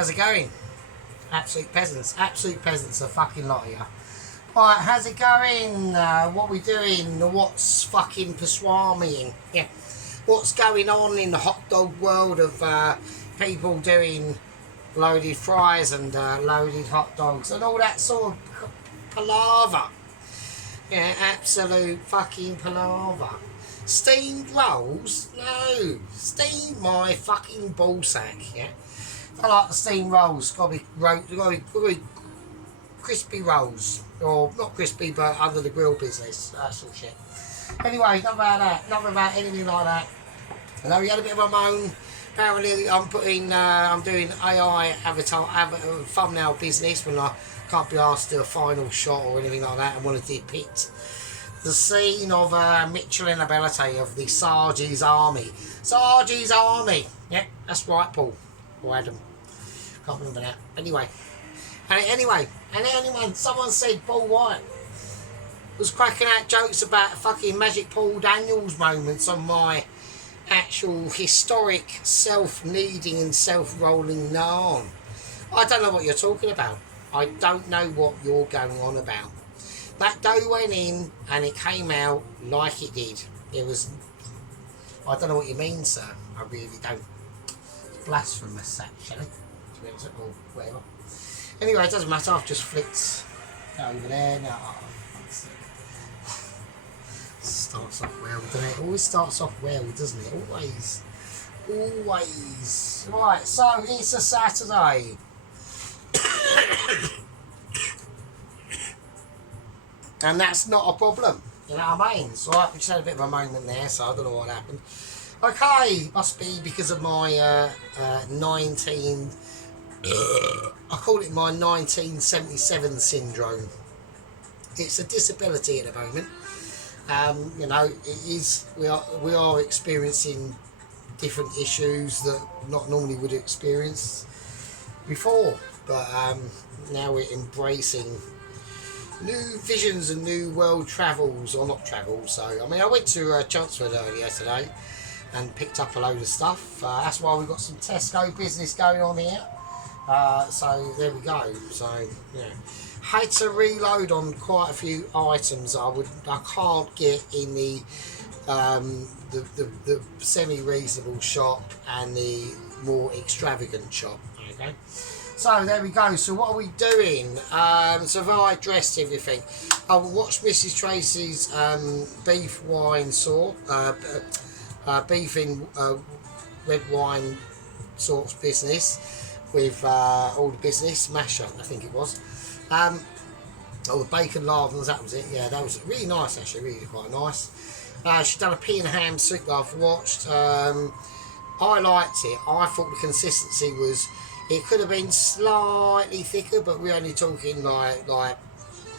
How's it going? Absolute peasants. Absolute peasants, a fucking lot of you. Right, how's it going? What we doing? What's fucking persuading? Yeah. What's going on in the hot dog world of people doing loaded fries and loaded hot dogs and all that sort of palaver? Yeah, absolute fucking palaver. Steamed rolls? No. Steam my fucking ballsack, yeah? I like the steamed rolls. Gotta be crispy rolls. Or not crispy, but under the grill business. That sort of shit. Anyway, not about that. Not about anything like that. I know we had a bit of a moan. Apparently, I'm doing AI thumbnail business when I can't be asked to do a final shot or anything like that. I want to depict the scene of Michelin ability of the Sarge's army. Sarge's army. Yeah, that's right, Paul. Or Adam. Can't remember that. Anyway, someone said Paul White was cracking out jokes about fucking Magic Paul Daniels moments on my actual historic self-kneading and self-rolling naan. I don't know what you're talking about. I don't know what you're going on about. That dough went in and it came out like it did. It was... I don't know what you mean, sir. I really don't. It's blasphemous, actually. Or whatever. Anyway, it doesn't matter. I've just flicked over there. No. Starts off well, doesn't it? Always starts off well, doesn't it? Always. Always. Right, so it's a Saturday. And that's not a problem. You know what I mean? So we just had a bit of a moment there, so I don't know what happened. Okay, must be because of my I call it my 1977 syndrome. It's a disability at the moment. You know, it is. We are experiencing different issues that not normally would experience before, but now we're embracing new visions and new world travels, or not travels. So I mean, I went to Chelmsford earlier today and picked up a load of stuff. That's why we've got some Tesco business going on here. So there we go. So yeah, had to reload on quite a few items I can't get in the semi-reasonable shop and the more extravagant shop. Okay, so there we go. So what are we doing? So I dressed everything. I watched Mrs. Tracy's beef wine sauce, beef in red wine sauce business. With all the business, masher, I think it was. The bacon lardons, that was it. Yeah, that was really nice, actually, really quite nice. She'd done a pea and ham soup that I've watched. I liked it. I thought the consistency was, it could have been slightly thicker, but we're only talking like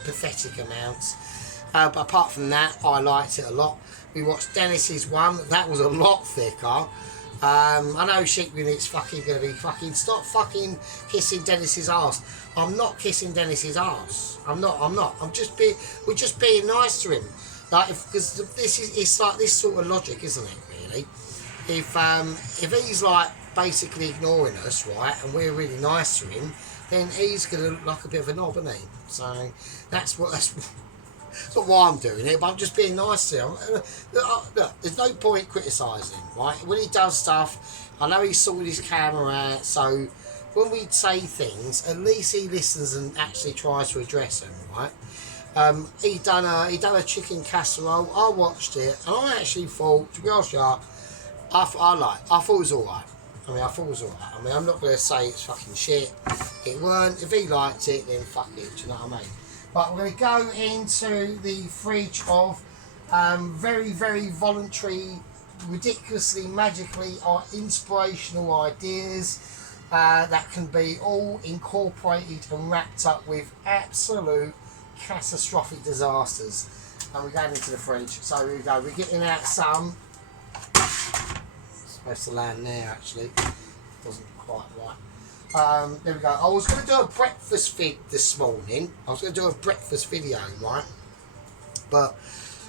pathetic amounts. But apart from that, I liked it a lot. We watched Dennis's one. That was a lot thicker. I know Sheep Unit's fucking going to be fucking... Stop fucking kissing Dennis's arse. I'm not kissing Dennis's arse. I'm not. We're just being nice to him. Like, because it's like this sort of logic, isn't it, really? If he's, like, basically ignoring us, right, and we're really nice to him, then he's going to look like a bit of a knob, isn't he? So, that's not why I'm doing it, but I'm just being nice to him. Look, there's no point criticising, right? When he does stuff, I know he's sorted his camera out, so when we say things, at least he listens and actually tries to address them, right? He done a chicken casserole. I watched it, and I actually thought, to be honest with you, I thought it was alright. I thought it was alright. I'm not going to say it's fucking shit. It weren't. If he liked it, then fuck it. Do you know what I mean? But we're going to go into the fridge of very, very voluntary, ridiculously, magically inspirational ideas that can be all incorporated and wrapped up with absolute catastrophic disasters. And we're going into the fridge. So here we go. We're getting out some. It's supposed to land there, actually. Wasn't quite right. There we go. I was going to do a breakfast vid this morning. I was going to do a breakfast video, right? But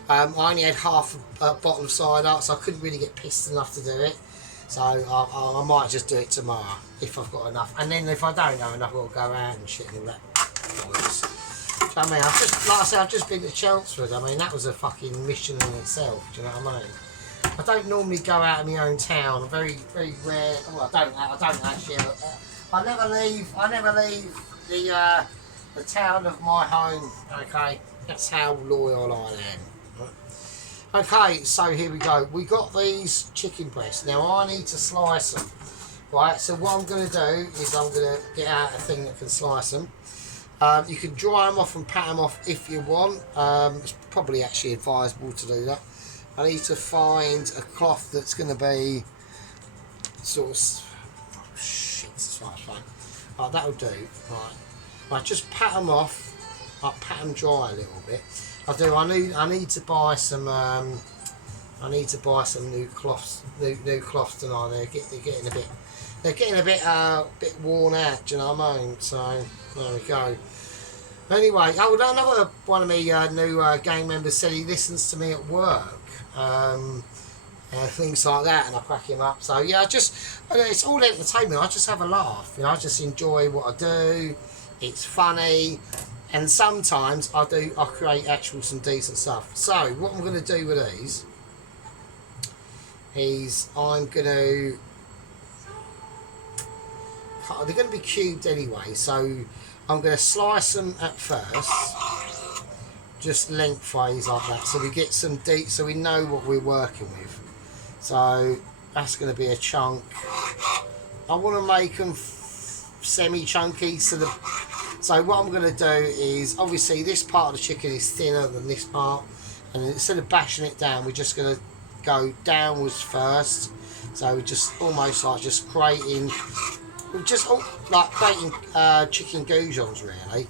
I only had half a bottle of cider, so I couldn't really get pissed enough to do it. So I might just do it tomorrow if I've got enough. And then if I don't have enough, I'll go out and shit and all that. So, I mean, like I said, I've just been to Chelmsford. I mean, that was a fucking mission in itself. Do you know what I mean? I don't normally go out of my own town. I'm very, very rare. Well, I don't actually. I never leave the town of my home. Okay, that's how loyal I am. Okay, so here we go. We got these chicken breasts. Now I need to slice them. Right, so what I'm going to do is I'm going to get out a thing that can slice them. You can dry them off and pat them off if you want. It's probably actually advisable to do that. I need to find a cloth that's going to be sort of... Oh, shit, that's fine. Right, that'll do. Right, just pat them off. I'll pat them dry a little bit. I need to buy some. I need to buy some new cloths. New cloths tonight. They're getting a bit worn out. Do you know what I mean? So there we go. Anyway, another one of me new gang members said he listens to me at work. Things like that, and I crack him up. So yeah, it's all entertainment. I just have a laugh. I just enjoy what I do. It's funny. And sometimes I create some decent stuff. So what I'm going to do with these is they're going to be cubed anyway. So I'm going to slice them at first, just lengthways like that. So we get some deep, so we know what we're working with. So that's going to be a chunk. I want to make them semi-chunky, so what I'm going to do is, obviously this part of the chicken is thinner than this part, and instead of bashing it down, we're just going to go downwards first. So we're just almost like just creating chicken goujons really,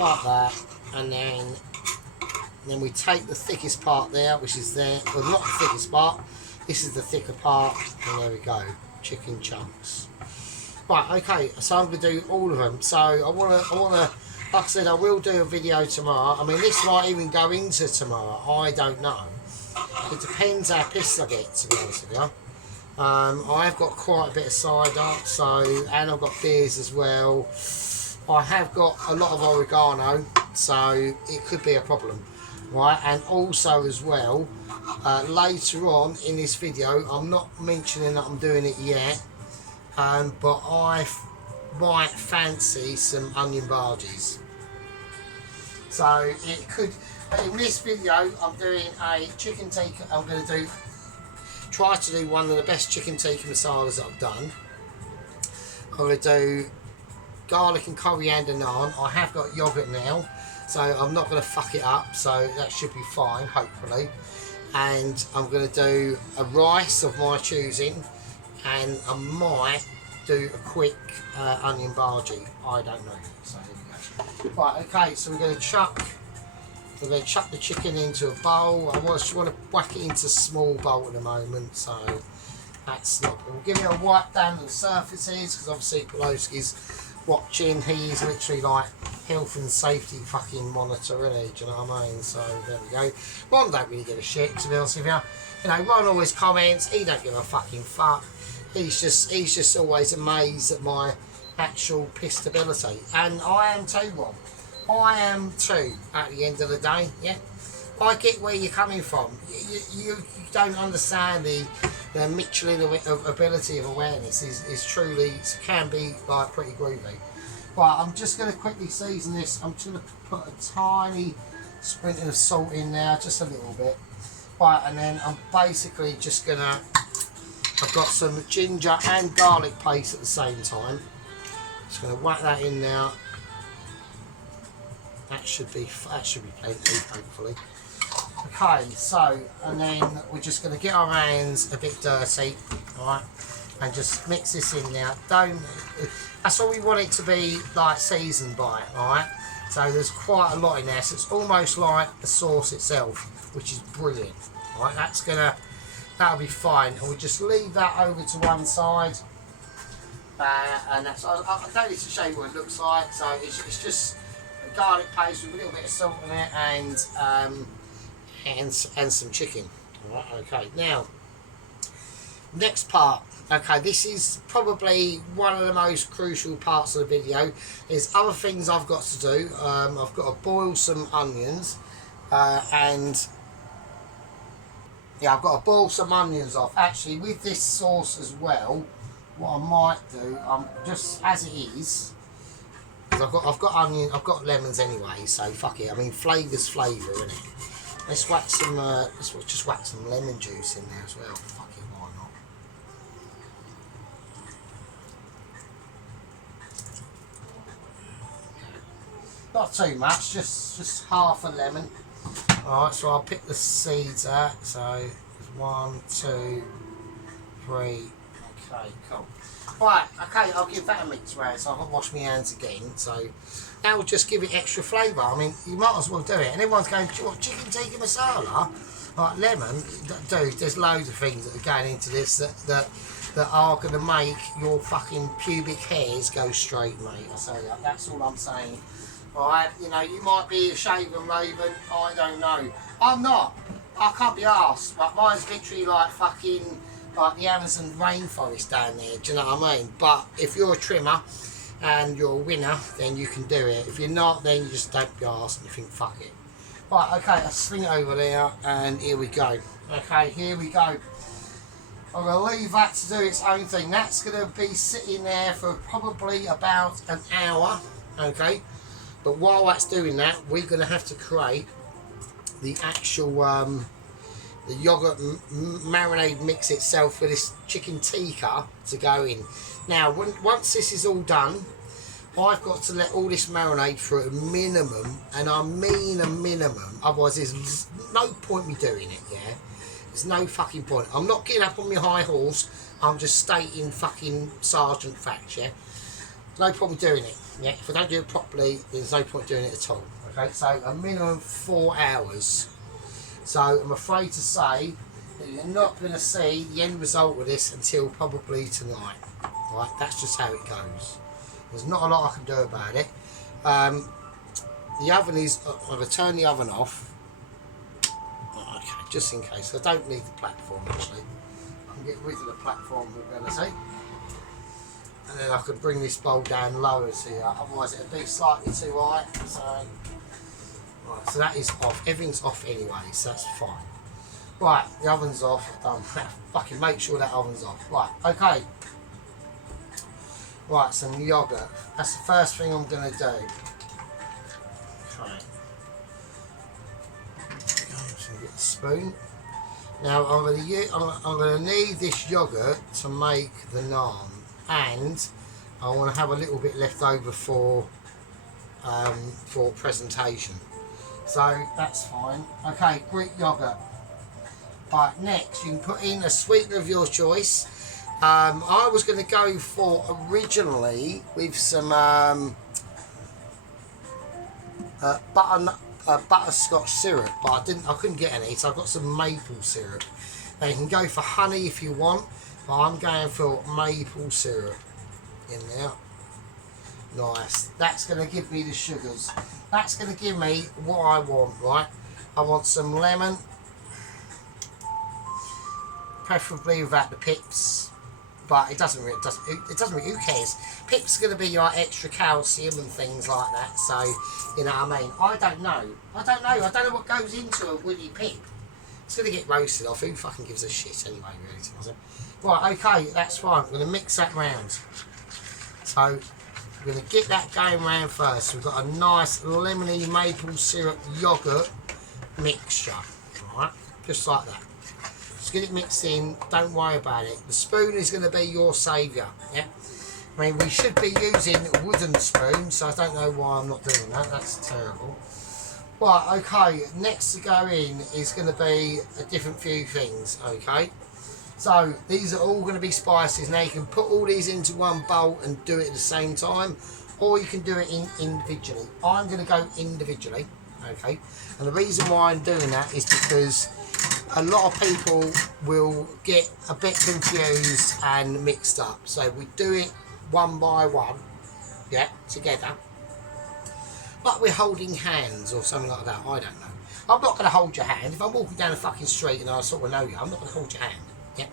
like that, and then we take the thickest part there, which is there, well not the thickest part, this is the thicker part, and there we go, chicken chunks. Right, okay, so I'm going to do all of them. So I want to, like I said, I will do a video tomorrow. I mean, this might even go into tomorrow. I don't know. It depends how pissed I get, to be honest with you. I have got quite a bit of cider, and I've got beers as well. I have got a lot of oregano, so it could be a problem. Right, and also as well, later on in this video, I'm not mentioning that I'm doing it yet. But I might fancy some onion bhajis. So it could, in this video I'm doing a chicken tikka. I'm going to try to do one of the best chicken tikka masalas that I've done. I'm going to do garlic and coriander naan. I have got yogurt now, so I'm not going to fuck it up, so that should be fine, hopefully. And I'm going to do a rice of my choosing, and I might do a quick onion bhaji. I don't know. So here we go. Right, okay, so we're going to chuck the chicken into a bowl. I just want to whack it into a small bowl at the moment, so that's not. We'll give it a wipe down the surfaces, because obviously Poloski's watching. He's literally like health and safety fucking monitor, isn't he? Do you know what I mean? So there we go. Ron don't really give a shit, to be honest with you. You know, Ron always comments. He don't give a fucking fuck. He's just always amazed at my actual pissed ability, and I am too, Ron. I am too. At the end of the day, yeah. I get where you're coming from. You don't understand the Michelin ability of awareness is truly, can be like pretty groovy. Right, I'm just going to quickly season this. I'm just going to put a tiny sprinkle of salt in there, just a little bit. Right, and then I'm basically just going to, I've got some ginger and garlic paste at the same time. Just going to whack that in there. That should be plenty, hopefully. Okay, so, and then we're just going to get our hands a bit dirty, alright, and just mix this in now. That's all we want it to be, like, seasoned by, alright. So there's quite a lot in there, so it's almost like the sauce itself, which is brilliant. Alright, that'll be fine, and we'll just leave that over to one side. And that's, I don't need to show you what it looks like, so it's just a garlic paste with a little bit of salt in it, and some chicken. Alright, okay, now Next part. Okay, this is probably one of the most crucial parts of the video. There's other things I've got to do. I've got to boil some onions, and yeah, I've got to boil some onions off. Actually, with this sauce as well, what I might do, just as it is, because I've got onion, I've got lemons anyway, so fuck it. I mean, flavour's flavour, isn't it? Let's whack some, let's just whack some lemon juice in there as well. Fuck it, why not? Not too much, just half a lemon. Alright, so I'll pick the seeds out. So there's 1, 2, 3. Okay, cool. Right, okay, I'll give that a mix round. So I've got to wash my hands again. So that will just give it extra flavour. I mean, you might as well do it. And everyone's going, what, chicken tikka masala? Like lemon, dude, there's loads of things that are going into this that are going to make your fucking pubic hairs go straight, mate. I say that. That's all I'm saying. Alright, you know, you might be a shaven raven, I don't know. I'm not. I can't be arsed. But mine's literally like fucking, like the Amazon rainforest down there, do you know what I mean? But if you're a trimmer and you're a winner, then you can do it. If you're not, then you just don't be arsed and you think, fuck it. Right, okay, I'll swing it over there and here we go. Okay, here we go. I'm going to leave that to do its own thing. That's going to be sitting there for probably about an hour, okay? But while that's doing that, we're going to have to create the actual the yogurt marinade mix itself for this chicken tikka to go in. Now, once this is all done, I've got to let all this marinade for a minimum, and I mean a minimum, otherwise there's no point me doing it, yeah? There's no fucking point. I'm not getting up on my high horse, I'm just stating fucking sergeant facts, yeah? No problem doing it. Yeah, if I don't do it properly, there's no point doing it at all. Okay, so a minimum 4 hours. So I'm afraid to say that you're not going to see the end result of this until probably tonight. Right, that's just how it goes. There's not a lot I can do about it. The oven is, I'm going to turn the oven off. Okay, just in case. I don't need the platform actually. I can get rid of the platform we're going to see. And then I could bring this bowl down lower to here, otherwise it would be slightly too high. So, right, so that is off. Everything's off anyway, so that's fine. Right, the oven's off. Done. Fucking make sure that oven's off. Right, okay. Right, some yogurt. That's the first thing I'm going to do. Okay. So get a spoon. Now I'm going to need this yogurt to make the naan. And I want to have a little bit left over for presentation, so that's fine. Okay, Greek yogurt. Right, next you can put in a sweetener of your choice. I was going to go for originally with some butterscotch syrup, but I couldn't get any, so I got some maple syrup. Now you can go for honey if you want. I'm going for maple syrup in there. Nice. That's going to give me the sugars. That's going to give me what I want, right? I want some lemon, preferably without the pips, but it doesn't really, who cares? Pips are going to be like extra calcium and things like that, so, you know what I mean? I don't know what goes into a woody pip. It's going to get roasted off. Who fucking gives a shit anyway, really, to myself. Right, okay, that's fine. I'm going to mix that round. So, we're going to get that going round first. So we've got a nice lemony maple syrup yogurt mixture. Alright, just like that. Just get it mixed in. Don't worry about it. The spoon is going to be your saviour. Yeah? I mean, we should be using a wooden spoon, so I don't know why I'm not doing that. That's terrible. Right, okay, next to go in is going to be a different few things, okay? So, these are all going to be spices. Now, you can put all these into one bowl and do it at the same time, or you can do it individually. I'm going to go individually, okay? And the reason why I'm doing that is because a lot of people will get a bit confused and mixed up. So, we do it one by one, yeah, together. But we're holding hands or something like that, I don't know. I'm not going to hold your hand. If I'm walking down a fucking street and I sort of know you, I'm not going to hold your hand. Yeah.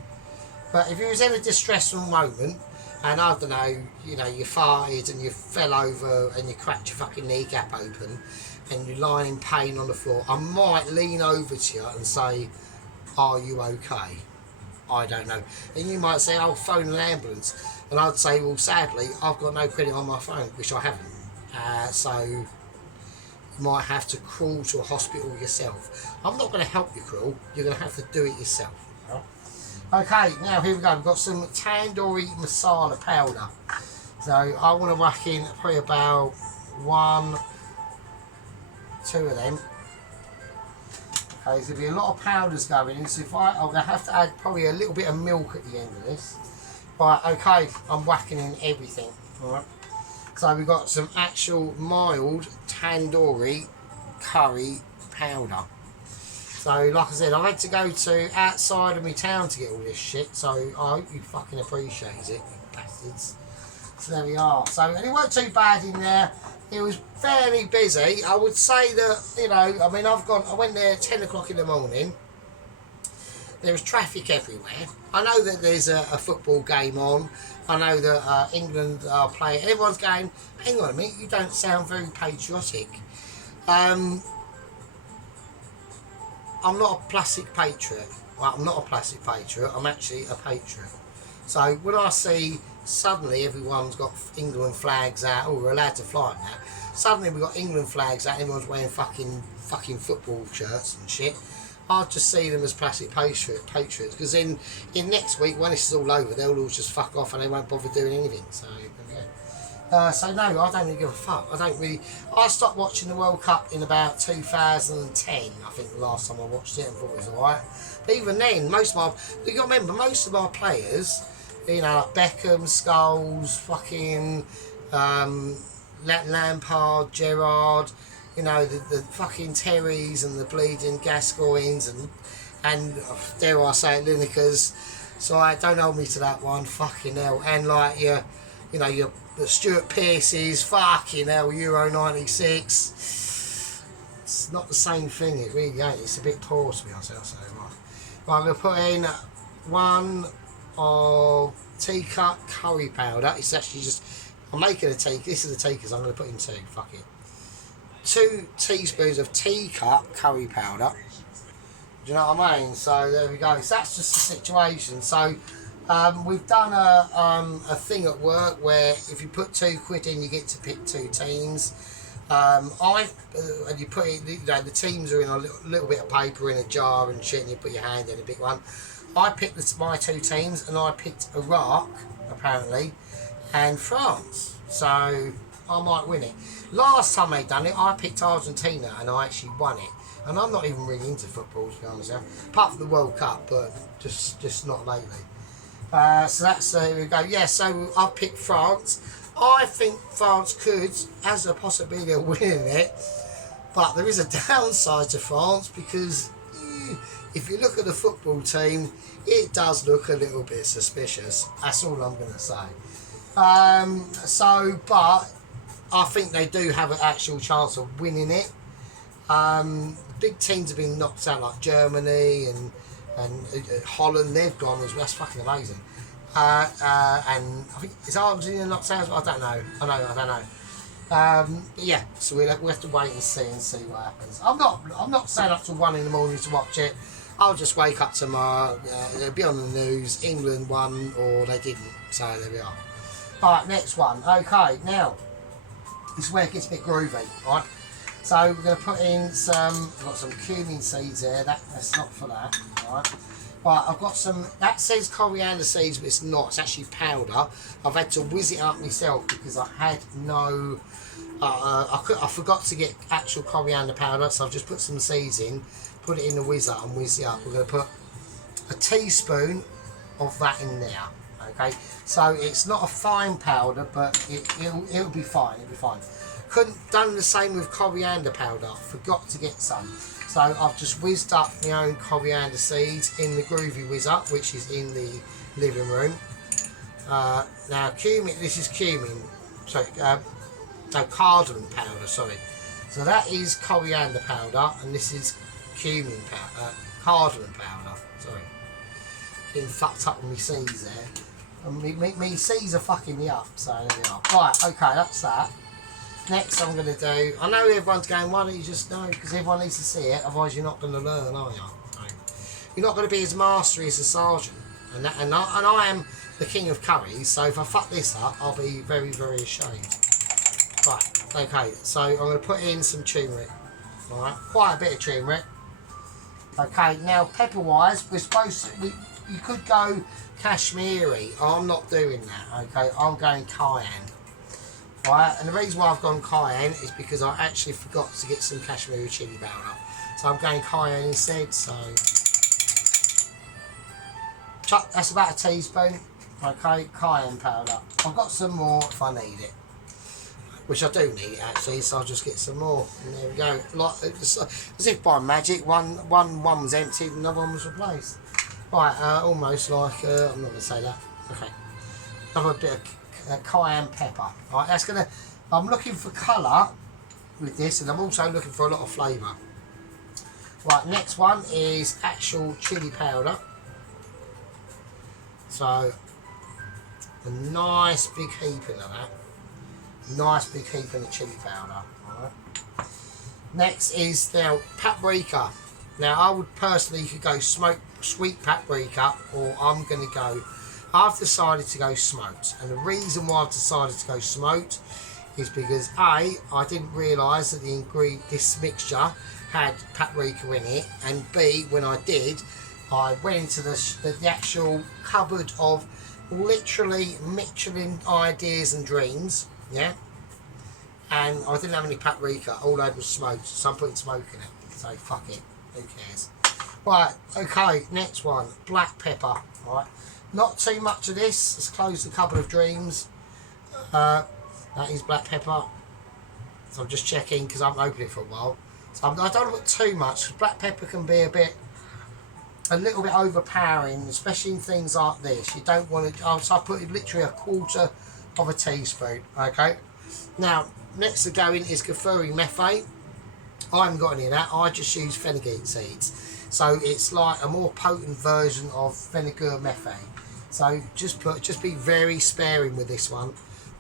But if you was in a distressful moment, and I don't know, you know, you farted and you fell over and you cracked your fucking kneecap open and you're lying in pain on the floor, I might lean over to you and say, are you okay? I don't know. And you might say, I'll phone an ambulance. And I'd say, well, sadly, I've got no credit on my phone, which I haven't. So you might have to crawl to a hospital yourself. I'm not going to help you crawl. You're going to have to do it yourself. Okay, now here we go. We've got some Tandoori Masala powder. So I want to whack in probably about 1, 2 of them. Okay, there's going to be a lot of powders going in, so I'm going to have to add probably a little bit of milk at the end of this. Right, okay, I'm whacking in everything. Alright. So we've got some actual mild tandoori curry powder. So, like I said, I've had to go to outside of my town to get all this shit, so I hope you fucking appreciate it, you bastards. So there we are. So, and it wasn't too bad in there. It was fairly busy. I would say that, you know, I mean, I went there at 10 o'clock in the morning. There was traffic everywhere. I know that there's a football game on. I know that England are playing. Everyone's going, hang on a minute, you don't sound very patriotic. I'm not a plastic patriot. Well, I'm not a plastic patriot. I'm actually a patriot. So when I see suddenly everyone's got England flags out, oh, we're allowed to fly now. Suddenly we've got England flags out, everyone's wearing fucking football shirts and shit. I just see them as plastic patriots, because in next week when this is all over, they'll all just fuck off and they won't bother doing anything. So so no, I don't really give a fuck. I stopped watching the World Cup in about 2010. I think the last time I watched it and thought it was alright. But even then, you got to remember, most of our players, you know, like Beckham, Scholes, fucking Lampard, Gerrard, you know, the fucking Terrys and the bleeding Gascoignes and dare I say it, Linekers. So don't hold me to that one, fucking hell. And like your Stuart Pearce's, fucking hell, Euro 96. It's not the same thing, it really ain't. It's a bit poor to be honest. Right, I'm going to put in 1 of Tikka curry powder. It's actually just, I'm making a Tikka. This is the Tikkas, I'm going to put in 2, fuck it. 2 teaspoons of Tikka curry powder. Do you know what I mean? So there we go. So that's just the situation. So we've done a thing at work where if you put £2 in, you get to pick 2 teams. And you put it, you know, the teams are in a little bit of paper in a jar and shit, and you put your hand in a big one. I picked my 2 teams, and I picked Iraq apparently and France. So I might win it. Last time they done it, I picked Argentina and I actually won it. And I'm not even really into football, to be honest, apart from the World Cup, but just not lately. So that's, there we go. Yeah, so I've picked France. I think France could, has a possibility of winning it, but there is a downside to France because if you look at the football team, it does look a little bit suspicious. That's all I'm going to say. But I think they do have an actual chance of winning it. Big teams have been knocked out, like Germany and Holland. They've gone as well. That's fucking amazing. And I think is Argentina knocked out? I don't know. I don't know. Yeah, so we have to wait and see what happens. I'm not staying up till 1 in the morning to watch it. I'll just wake up tomorrow. It'll be on the news. England won or they didn't. So there we are. All right, next one. Okay, now this is where it gets a bit groovy, right? So we're going to put in I've got some cumin seeds there. That's not for that, right? But I've got some, that says coriander seeds, but it's not. It's actually powder. I've had to whiz it up myself because I had no, I forgot to get actual coriander powder, so I've just put some seeds in, put it in the whizzer and whiz it up. We're going to put a teaspoon of that in there. Okay, so it's not a fine powder, but it'll be fine. It'll be fine. Couldn't done the same with coriander powder. Forgot to get some, so I've just whizzed up my own coriander seeds in the groovy whizzer, which is in the living room. Now cumin. This is cumin. Sorry, no, cardamom powder. Sorry. So that is coriander powder, and this is cumin powder. Cardamom powder. Sorry. getting fucked up with my C's there. And me C's are fucking me up, so there we are. Right, okay, that's that. Next I'm going to do, I know everyone's going, why don't you just know, because everyone needs to see it, otherwise you're not going to learn, are you? You're not going to be as mastery as a sergeant. And I am the king of curries, so if I fuck this up, I'll be very, very ashamed. Right, okay, so I'm going to put in some turmeric. Alright, quite a bit of turmeric. Okay, now pepper-wise, we're supposed to, you could go Kashmiri. I'm not doing that, okay? I'm going cayenne. Right, and the reason why I've gone cayenne is because I actually forgot to get some Kashmiri chili powder. So I'm going cayenne instead, so... That's about a teaspoon, okay, cayenne powder. I've got some more if I need it. Which I do need actually, so I'll just get some more. And there we go. Like, as if by magic, one was emptied and another one was replaced. Right, almost like, I'm not going to say that. Okay. Another bit of cayenne pepper. Right, that's going to, I'm looking for colour with this, and I'm also looking for a lot of flavour. Right, next one is actual chilli powder. So, a nice big heaping of that. Nice big heaping of chilli powder. Right. Next is now paprika. Now I would personally, you could go smoked sweet paprika, or I'm going to go, I've decided to go smoked. And the reason why I've decided to go smoked is because A, I didn't realise that this mixture had paprika in it, and B, when I did, I went into the actual cupboard of literally Michelin ideas and dreams, yeah, and I didn't have any paprika, all I had was smoked, so I'm putting smoke in it, so fuck it, who cares. Right, okay, next one, black pepper. Right, not too much of this, let's close the cupboard of dreams. That is black pepper, so I'm just checking because I haven't opened it for a while, so I don't want too much, because black pepper can be a little bit overpowering, especially in things like this. You don't want to, so I put literally a quarter of a teaspoon, okay? Now, next to go in is Kafuri Methane. I haven't got any of that, I just use fenugreek seeds. So it's like a more potent version of vinegar methane. So just be very sparing with this one.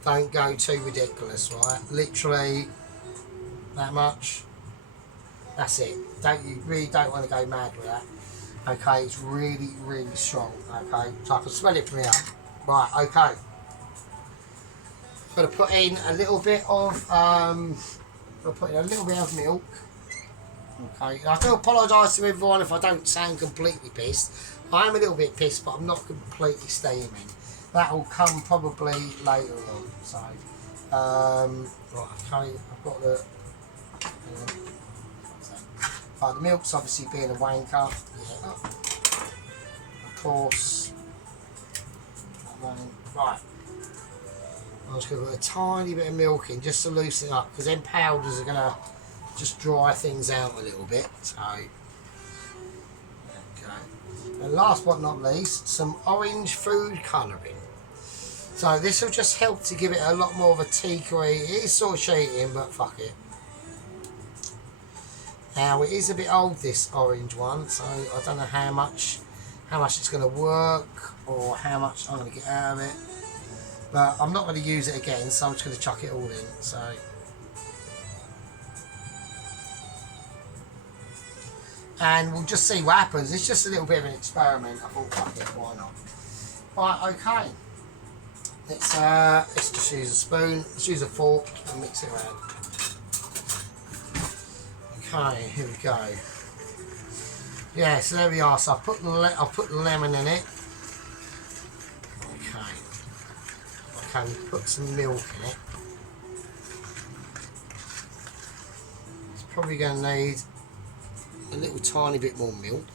Don't go too ridiculous, right? Literally that much. That's it. You really don't want to go mad with that. Okay, it's really, really strong. Okay, so I can smell it from here. Right, okay. I'm going to put in a little bit of milk. Okay, I do apologise to everyone if I don't sound completely pissed. I am a little bit pissed, but I'm not completely steaming. That will come probably later on. So, right, okay, I've got the. Right, the milk's obviously being a wanker. Yeah, of course. Right. I'm just going to put a tiny bit of milk in just to loosen it up, because then powders are going to just dry things out a little bit. So, okay. And last but not least, some orange food colouring. So this will just help to give it a lot more of a tea-y. It is sort of cheating, but fuck it. Now it is a bit old, this orange one, so I don't know how much it's going to work or how much I'm going to get out of it. But I'm not going to use it again, so I'm just going to chuck it all in. So, and we'll just see what happens. It's just a little bit of an experiment. I thought, fuck it, why not? Right, okay. Let's just use a spoon. Let's use a fork and mix it around. Okay, here we go. Yeah, so there we are. So I'll put the lemon in it. Okay. Okay, we put some milk in it. It's probably going to need a little tiny bit more milk.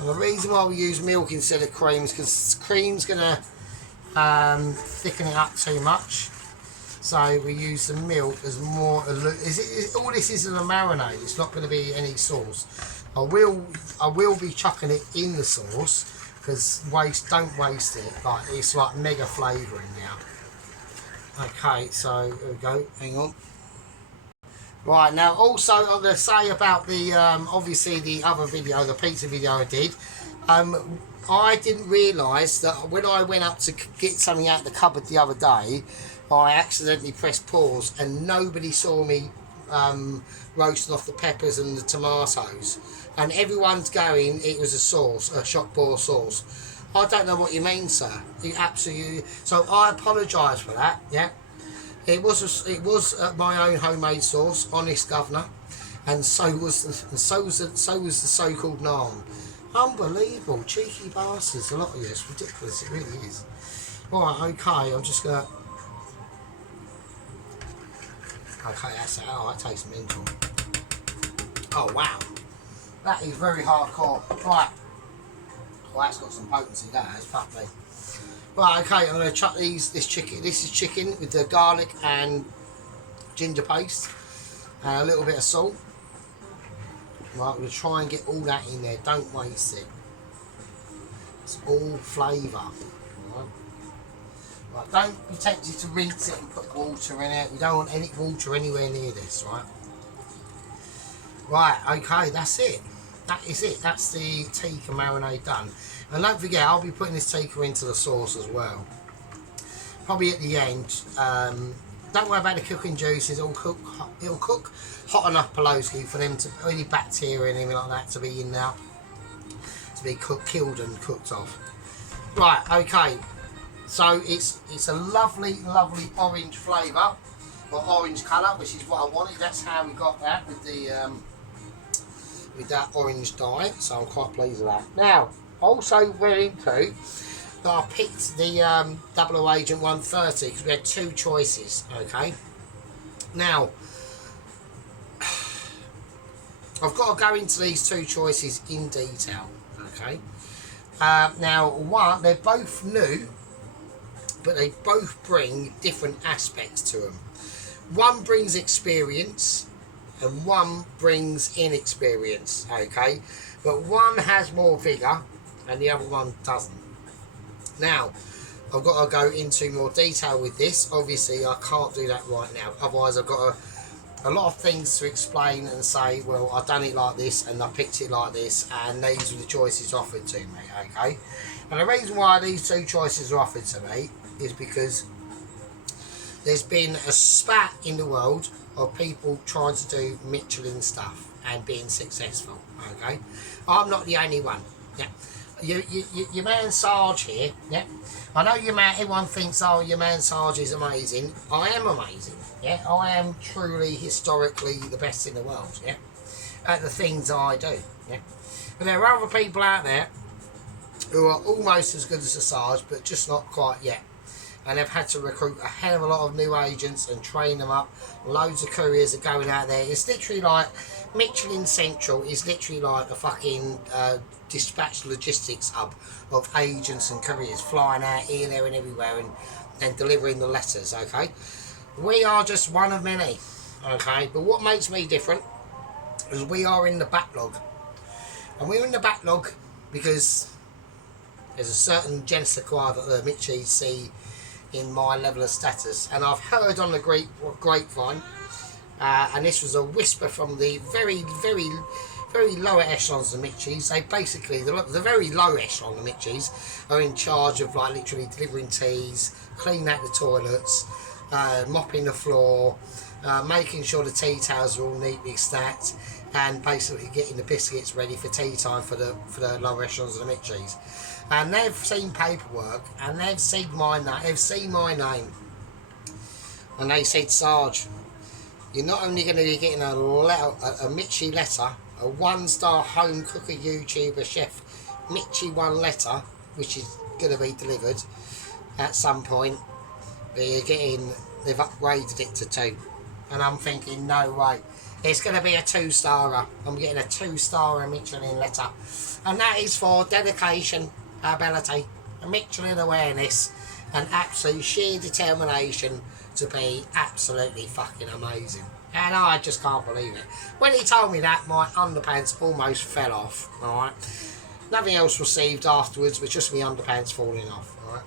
And the reason why we use milk instead of cream is because cream's going to thicken it up too much. So we use the milk as more. All this isn't a marinade. It's not going to be any sauce. I will be chucking it in the sauce because don't waste it. Like it's like mega flavouring now. Okay, so here we go. Hang on. Right, now also I'm going to say about the, obviously the other video, the pizza video I did. I didn't realise that when I went up to get something out of the cupboard the other day, I accidentally pressed pause and nobody saw me roasting off the peppers and the tomatoes. And everyone's going, it was a sauce, a shop boil sauce. I don't know what you mean, sir. You absolutely... So I apologise for that, yeah. It was my own homemade sauce, honest governor, and so was the so-called naan. Unbelievable, cheeky bastards, a lot of you. It's ridiculous, it really is. Right, okay, I'm just gonna. Okay, that's it. Oh, that tastes mental. Oh wow, that is very hardcore. Right, well that's got some potency. That has, fuck me. Right, okay, I'm going to chuck this chicken. This is chicken with the garlic and ginger paste and a little bit of salt. Right, I'm going to try and get all that in there. Don't waste it. It's all flavour. Right, don't be tempted to rinse it and put water in it. We don't want any water anywhere near this, right? Right, okay, that's it. That is it. That's the tikka marinade done. And don't forget, I'll be putting this tikka into the sauce as well. Probably at the end. Don't worry about the cooking juices. It'll cook hot enough Poloski for them to, any bacteria and anything like that to be in there, to be killed and cooked off. Right, okay. So it's a lovely, lovely orange flavour, or orange colour, which is what I wanted. That's how we got that with the with that orange dye. So I'm quite pleased with that. Now, also we're into, I picked the Double Agent 130 because we had two choices. Okay. Now, I've got to go into these two choices in detail. Okay. Now, they're both new, but they both bring different aspects to them. One brings experience and one brings inexperience, okay? But one has more vigour and the other one doesn't. Now, I've got to go into more detail with this. Obviously, I can't do that right now. Otherwise, I've got a lot of things to explain and say, well, I've done it like this and I picked it like this and these are the choices offered to me, okay? And the reason why these two choices are offered to me is because there's been a spat in the world of people trying to do Michelin stuff and being successful, okay? I'm not the only one, yeah? Your man Sarge here, yeah? I know your man, everyone thinks, oh, your man Sarge is amazing. I am amazing, yeah? I am truly, historically, the best in the world, yeah? At the things I do, yeah? But there are other people out there who are almost as good as the Sarge, but just not quite yet. And they've had to recruit a hell of a lot of new agents and train them up. Loads of couriers are going out there. It's literally like Michelin Central is literally like a fucking dispatch logistics hub of agents and couriers flying out here, there and everywhere and delivering the letters, okay? We are just one of many, okay? But what makes me different is we are in the backlog. And we're in the backlog because there's a certain je ne sais quoi that the Mitchies see in my level of status, and I've heard on the grapevine, and this was a whisper from the very, very, very lower echelons of the Mitchies. They basically, the very low echelon of the Mitchies are in charge of like literally delivering teas, cleaning out the toilets, mopping the floor, making sure the tea towels are all neatly stacked, and basically getting the biscuits ready for tea time for the lower echelons of the Mitchies. And they've seen paperwork, and they've seen my name. They've seen my name, and they said, Sarge, you're not only going to be getting a Mitchie letter, a one-star home cooker YouTuber chef Mitchie one letter, which is going to be delivered at some point, but they've upgraded it to 2. And I'm thinking, no way. It's going to be a 2-starer. I'm getting a 2-star Michelin letter, and that is for dedication, ability, Michelin awareness, and absolute sheer determination to be absolutely fucking amazing. And I just can't believe it. When he told me that, my underpants almost fell off, alright? Nothing else received afterwards, but just my underpants falling off, alright?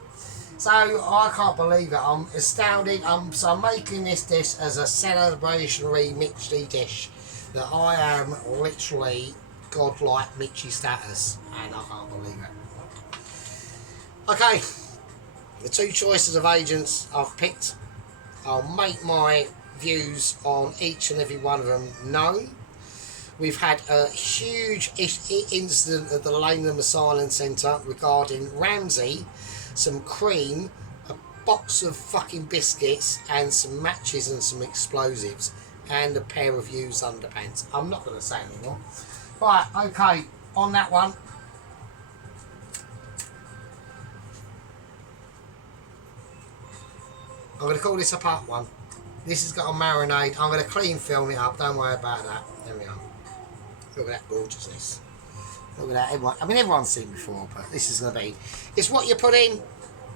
So I can't believe it. I'm astounded. So I'm making this dish as a celebrationary Mitchy dish. That I am literally godlike Mitchy status, and I can't believe it. Okay, the two choices of agents I've picked. I'll make my views on each and every one of them known. We've had a huge incident at the Tikka Masalah Centre regarding Ramsey, some cream, a box of fucking biscuits, and some matches and some explosives, and a pair of used underpants. I'm not going to say anymore. Right, okay, on that one. I'm going to call this a part one. This has got a marinade. I'm going to clean film it up. Don't worry about that. There we are. Look at that gorgeousness. Look at that. Everyone's seen it before, but this is going to be... It's what you put in.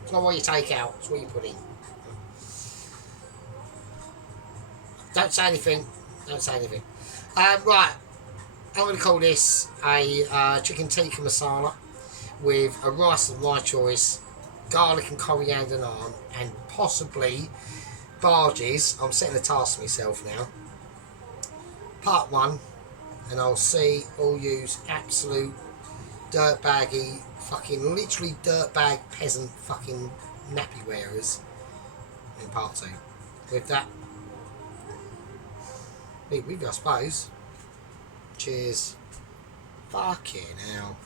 It's not what you take out. It's what you put in. Don't say anything. Don't say anything. Right. I'm going to call this a chicken tikka masala with a rice of my choice, garlic and coriander naan, and possibly barges. I'm setting a task myself now. Part one, and I'll see all yous absolute dirtbaggy, fucking literally dirtbag peasant fucking nappy wearers in part two. With that, be with you, I suppose. Cheers. Fucking hell.